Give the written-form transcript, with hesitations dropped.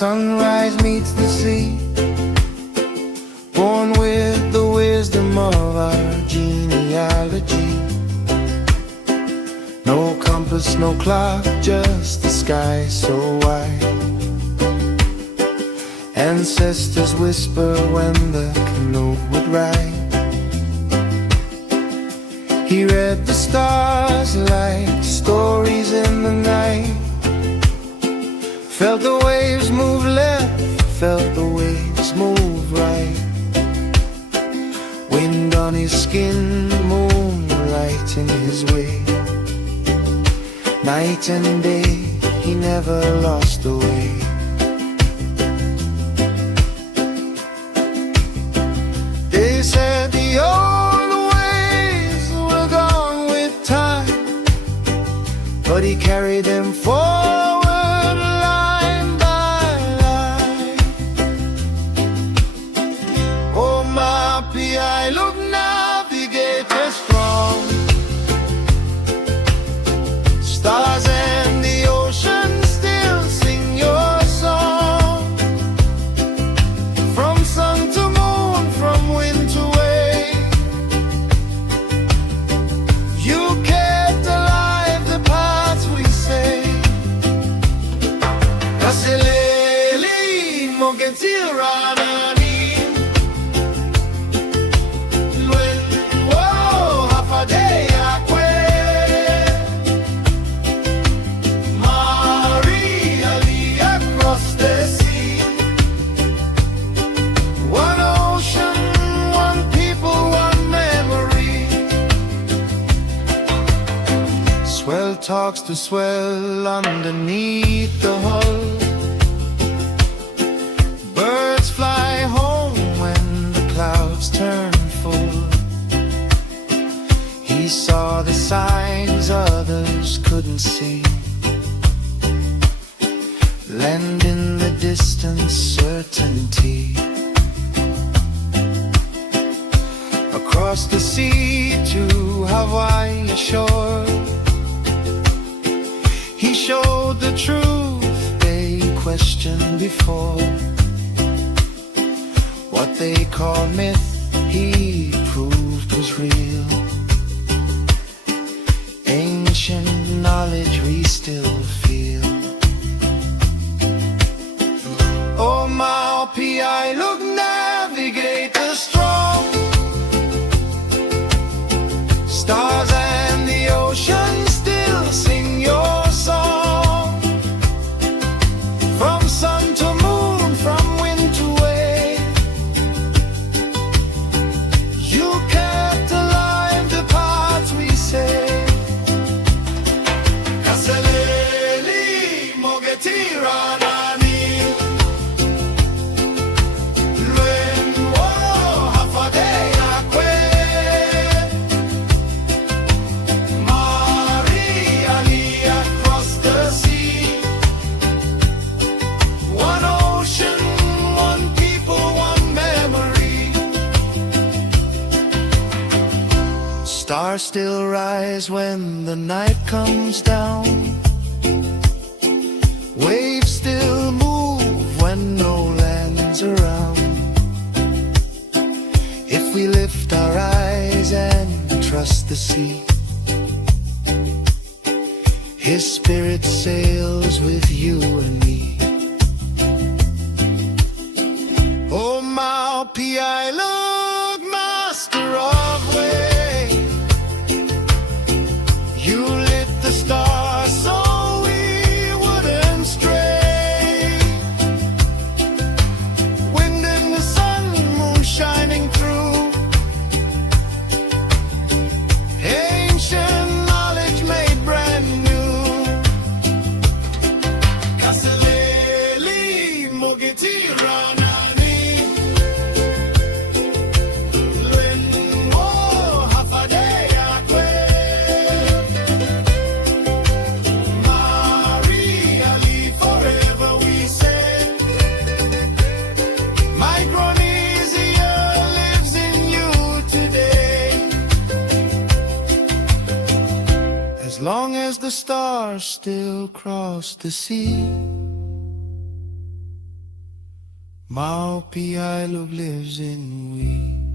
sunrise meets the sea, born with the wisdom of our genealogy. No compass, no clock, just the sky so wide. Ancestors whisper when the canoe would ride. He read the stars like stories in the night. Felt the waves move left, felt the waves move right. Wind on his skin, moonlight in his way. Night and day, he never lost the way. They said the old ways were gone with time, but he carried them forward line by line. Oh, Mau Piailug, navigator strong, stars and the ocean still sing your song. From sun to moon, from wind to wave, you kept alive the paths we say. Kasileli mogentirani lwen wo hapadea kwe. Swell talks to swell underneath the hull. Birds fly home when the clouds turn full. He saw the signs others couldn't see. Land in the distance, certainty. Across the sea to Hawaii shore, he showed the truth they questioned before. What they call myth, he proved was real. Ancient knowledge we still feel. Oh, Mau Piailug, navigator strong, stars and the ocean still sing your song. From sun to moon, from wind to wave, you kept alive the paths we say. Kaseleli mogetirani lwen wo hafadea kwe. Stars still rise when the night comes down. Waves still move when no land's around. If we lift our eyes and trust the sea, his spirit sails with you and me. Oh, Mau Piailug, master of way, you lit the stars so we wouldn't stray. Wind in the sun, moon shining through. Ancient knowledge made brand new. Kaseleli mogetirani lwen wo hafadea kwe. Forever we say, Micronesia lives in you today. As long as the stars still cross the sea. Mau Piailug lives in we.